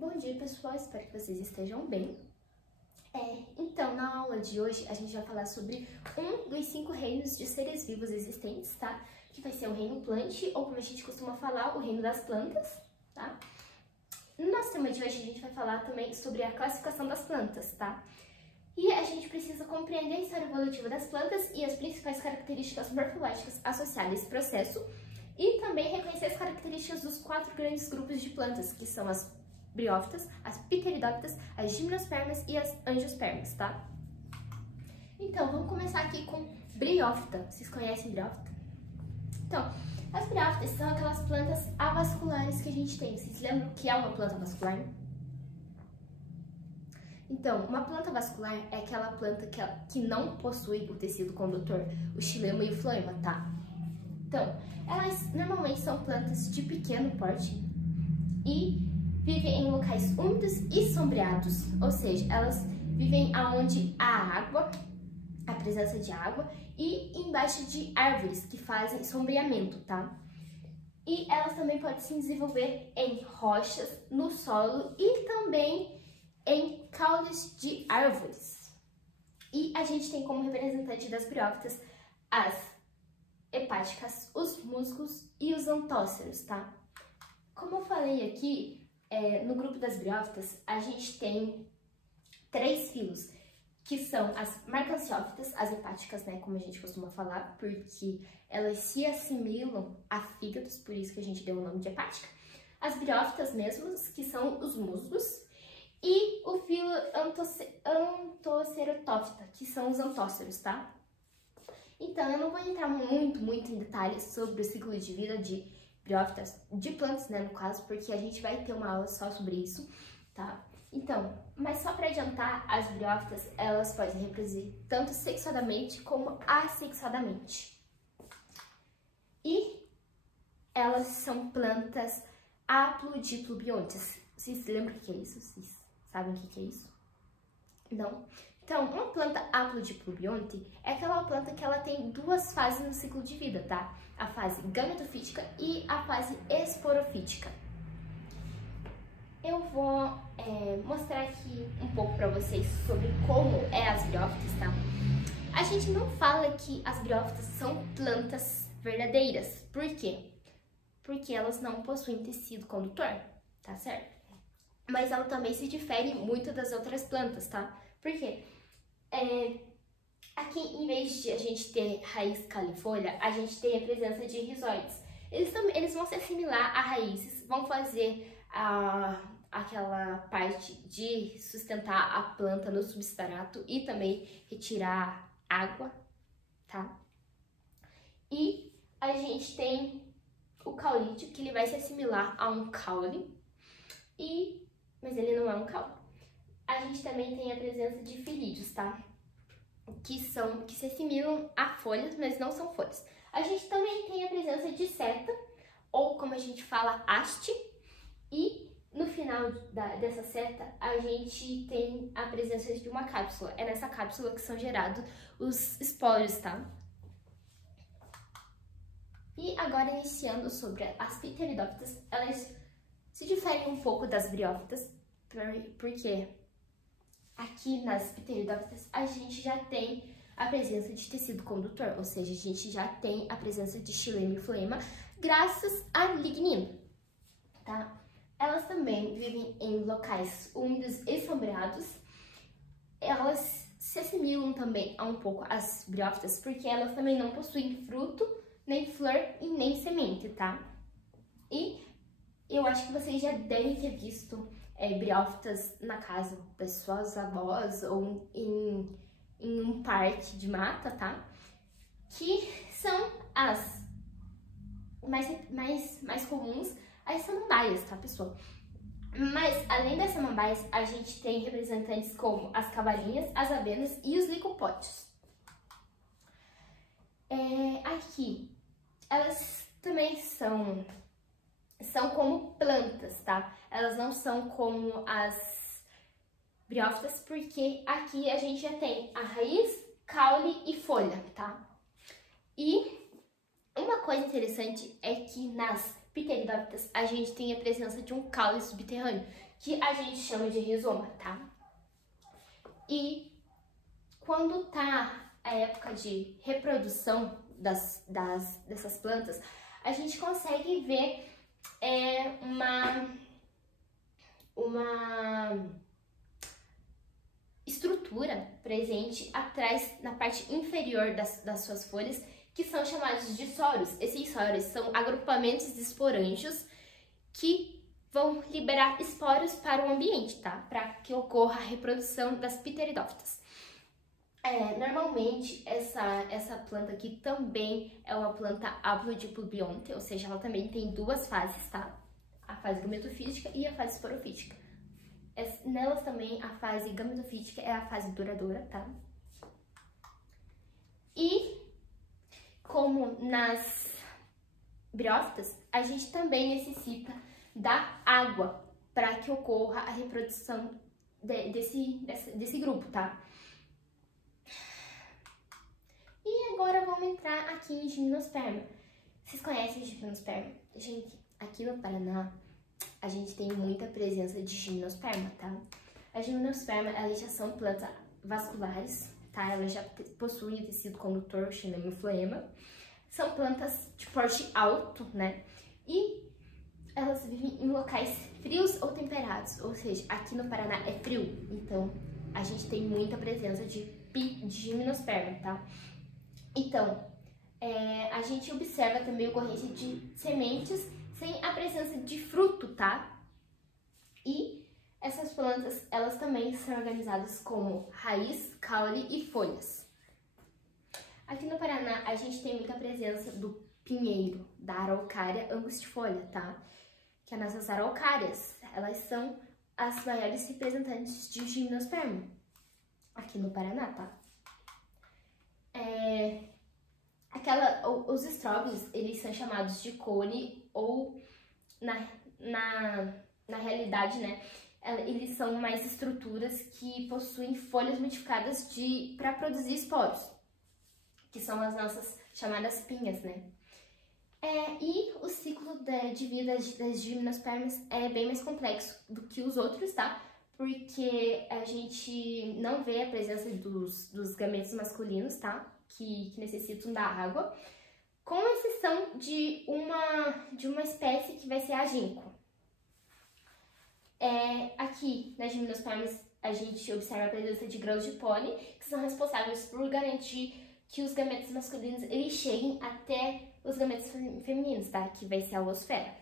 Bom dia, pessoal, espero que vocês estejam bem. Então, na aula de hoje, a gente vai falar sobre um dos 5 reinos de seres vivos existentes, tá? Que vai ser o reino plant, ou como a gente costuma falar, o reino das plantas, tá? No nosso tema de hoje, a gente vai falar também sobre a classificação das plantas, tá? E a gente precisa compreender a história evolutiva das plantas e as principais características morfológicas associadas a esse processo, e também reconhecer as características dos 4 grandes grupos de plantas, que são as briófitas, as pteridófitas, as gimnospermas e as angiospermas, tá? Então, vamos começar aqui com briófita. Vocês conhecem briófita? Então, as briófitas são aquelas plantas avasculares que a gente tem. Vocês lembram o que é uma planta vascular? Então, uma planta vascular é aquela planta que não possui o tecido condutor, o xilema e o floema, tá? Então, elas normalmente são plantas de pequeno porte e vivem em locais úmidos e sombreados, ou seja, elas vivem onde há água, a presença de água, e embaixo de árvores que fazem sombreamento, tá? E elas também podem se desenvolver em rochas, no solo e também em caules de árvores. E a gente tem como representante das briófitas as hepáticas, os musgos e os antóceros, tá? Como eu falei aqui, no grupo das briófitas, a gente tem 3 filos, que são as marcanciófitas, as hepáticas, né, como a gente costuma falar, porque elas se assimilam a fígados, por isso que a gente deu o nome de hepática. As briófitas mesmos, que são os musgos, e o filo antocerotófita, que são os antóceros, tá? Então, eu não vou entrar muito em detalhes sobre o ciclo de vida de briófitas, de plantas, né, no caso, porque a gente vai ter uma aula só sobre isso, tá? Então, mas só para adiantar, as briófitas, elas podem reproduzir tanto sexuadamente como assexuadamente. E elas são plantas haplodiplobiontes. Vocês lembram o que é isso? Vocês sabem o que é isso? Não? Então, uma planta haplodiplobionte é aquela planta que ela tem 2 fases no ciclo de vida, tá? A fase gametofítica e a fase esporofítica. Eu vou mostrar aqui um pouco para vocês sobre como é as briófitas, tá? A gente não fala que as briófitas são plantas verdadeiras. Por quê? Porque elas não possuem tecido condutor, tá certo? Mas ela também se difere muito das outras plantas, tá? Por quê? Aqui, em vez de a gente ter raiz caulifolha, a gente tem a presença de rizóides. Eles vão se assimilar a raízes, vão fazer aquela parte de sustentar a planta no substrato e também retirar água, tá? E a gente tem o caulídeo, que ele vai se assimilar a um caule, mas ele não é um caule. A gente também tem a presença de filídeos, tá? Que se assimilam a folhas, mas não são folhas. A gente também tem a presença de seta, ou como a gente fala, haste, e no final dessa seta a gente tem a presença de uma cápsula. É nessa cápsula que são gerados os espólios, tá? E agora iniciando sobre as pteridófitas, elas se diferem um pouco das briófitas, porque aqui nas pteridófitas a gente já tem a presença de tecido condutor, ou seja, a gente já tem a presença de xilema e floema graças à lignina, tá? Elas também vivem em locais úmidos e sombreados. Elas se assimilam também a um pouco às briófitas, porque elas também não possuem fruto, nem flor e nem semente, tá? E eu acho que vocês já devem ter visto briófitas na casa das suas avós ou em um parque de mata, tá? Que são as mais comuns, as samambaias, tá, pessoal? Mas, além das samambaias, a gente tem representantes como as cavalinhas, as avenas e os licopódios. Aqui, elas também são como plantas, tá? Elas não são como as briófitas, porque aqui a gente já tem a raiz, caule e folha, tá? E uma coisa interessante é que nas pteridófitas a gente tem a presença de um caule subterrâneo, que a gente chama de rizoma, tá? E quando tá a época de reprodução dessas plantas, a gente consegue ver uma estrutura presente atrás, na parte inferior das suas folhas, que são chamados de soros. Esses soros são agrupamentos de esporângios que vão liberar esporos para o ambiente, tá? Para que ocorra a reprodução das pteridófitas. Normalmente, essa planta aqui também é uma planta haplodiplobiônte, ou seja, ela também tem duas fases, tá? A fase gametofítica e a fase esporofítica. Nelas também, a fase gametofítica é a fase duradoura, tá? E, como nas briófitas, a gente também necessita da água para que ocorra a reprodução desse grupo, tá? E agora vamos entrar aqui em gimnosperma. Vocês conhecem gimnosperma? Gente, aqui no Paraná, a gente tem muita presença de gimnosperma, tá? As gimnosperma, elas já são plantas vasculares, tá? Elas já possuem o tecido condutor, xilema e floema. São plantas de porte alto, né? E elas vivem em locais frios ou temperados, ou seja, aqui no Paraná é frio, então a gente tem muita presença de gimnosperma, tá? Então, a gente observa também a ocorrência de sementes sem a presença de fruto, tá? E essas plantas, elas também são organizadas como raiz, caule e folhas. Aqui no Paraná, a gente tem muita presença do pinheiro, da araucária angustifolia, tá? Que as nossas araucárias, elas são as maiores representantes de gimnosperma aqui no Paraná, tá? Os estróbilos, eles são chamados de cone ou, na realidade, né, eles são mais estruturas que possuem folhas modificadas para produzir esporos, que são as nossas chamadas pinhas, né? E o ciclo de vida das gimnospermas é bem mais complexo do que os outros, tá? Porque a gente não vê a presença dos gametos masculinos, tá? Que necessitam da água, com exceção de uma espécie que vai ser a ginkgo. Aqui nas gimnospermas a gente observa a presença de grãos de pólen, que são responsáveis por garantir que os gametos masculinos eles cheguem até os gametos femininos, tá? Que vai ser a oosfera.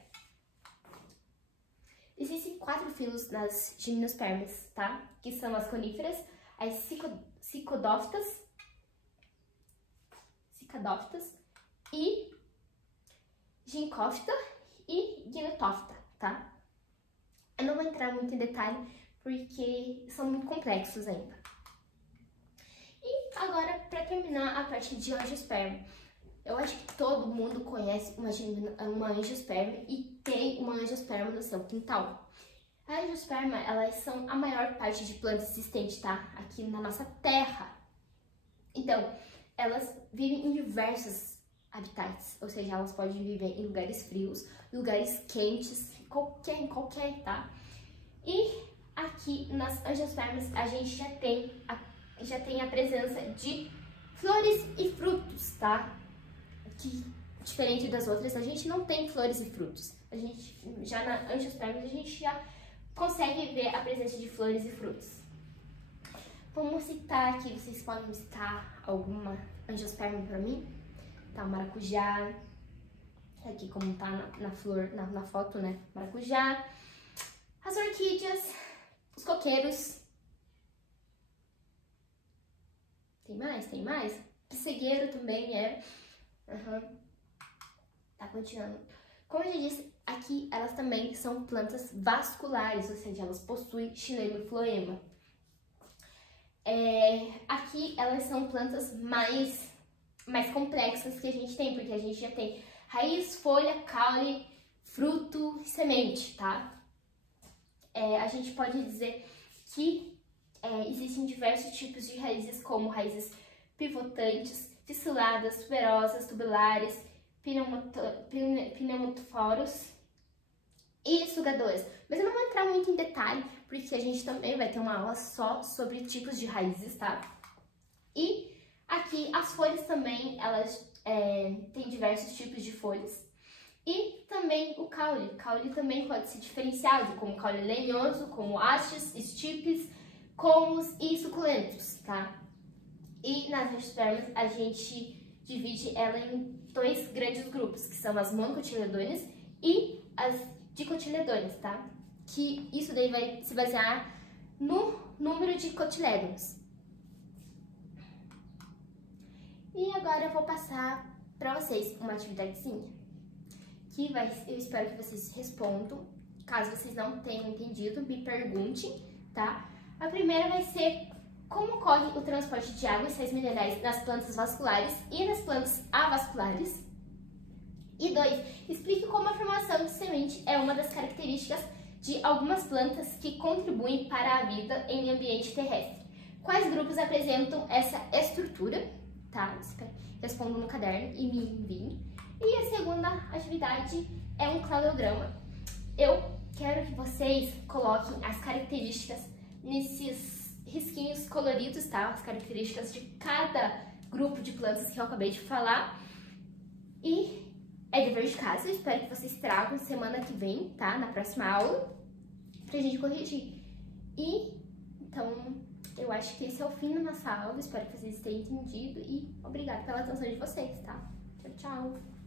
Existem 4 filos nas gimnospermas, tá? Que são as coníferas, as cicadófitas e ginkófita e gnetófita, tá? Eu não vou entrar muito em detalhe porque são muito complexos ainda. E agora, para terminar a parte de angiosperma, eu acho que todo mundo conhece uma angiosperma e tem uma angiosperma no seu quintal. A angiosperma, elas são a maior parte de plantas existentes, tá? Aqui na nossa terra. Então, elas vivem em diversos habitats, ou seja, elas podem viver em lugares frios, lugares quentes, em qualquer, tá? E aqui nas angiospermas a gente já tem a presença de flores e frutos, tá? Que, diferente das outras, a gente não tem flores e frutos. Já na angiosperma, a gente já consegue ver a presença de flores e frutos. Vamos citar aqui, vocês podem citar alguma angiosperma pra mim? Tá, o maracujá, aqui como tá na flor, na foto, né? Maracujá, as orquídeas, os coqueiros. Tem mais? Pessegueiro também Tá, continuando. Como eu já disse, aqui elas também são plantas vasculares, ou seja, elas possuem xilema e floema. Aqui elas são plantas mais complexas que a gente tem, porque a gente já tem raiz, folha, caule, fruto e semente, tá? A gente pode dizer que existem diversos tipos de raízes, como raízes pivotantes, fissuradas, tuberosas, tubulares, pneumotoforos e sugadoras. Mas eu não vou entrar entrar muito em detalhe, porque a gente também vai ter uma aula só sobre tipos de raízes, tá? E aqui as folhas também, elas têm diversos tipos de folhas. E também o caule. O caule também pode ser diferenciado como caule lenhoso, como hastes, estipes, colmos e suculentos, tá? E nas angiospermas a gente divide ela em dois grandes grupos, que são as monocotiledôneas e as dicotiledôneas, tá? Que isso daí vai se basear no número de cotilédons. E agora eu vou passar para vocês uma atividadezinha, que eu espero que vocês respondam. Caso vocês não tenham entendido, me perguntem, tá? A primeira vai ser como ocorre o transporte de água e sais minerais nas plantas vasculares e nas plantas avasculares. E 2, explique como a formação de semente é uma das características de algumas plantas que contribuem para a vida em ambiente terrestre. Quais grupos apresentam essa estrutura? Tá? Respondam no caderno e me enviem. E a segunda atividade é um claudograma. Eu quero que vocês coloquem as características nesses risquinhos coloridos, tá? As características de cada grupo de plantas que eu acabei de falar. E é dever de casa, eu espero que vocês tragam semana que vem, tá? Na próxima aula, pra gente corrigir. E, então, eu acho que esse é o fim da nossa aula, espero que vocês tenham entendido e obrigada pela atenção de vocês, tá? Tchau, tchau!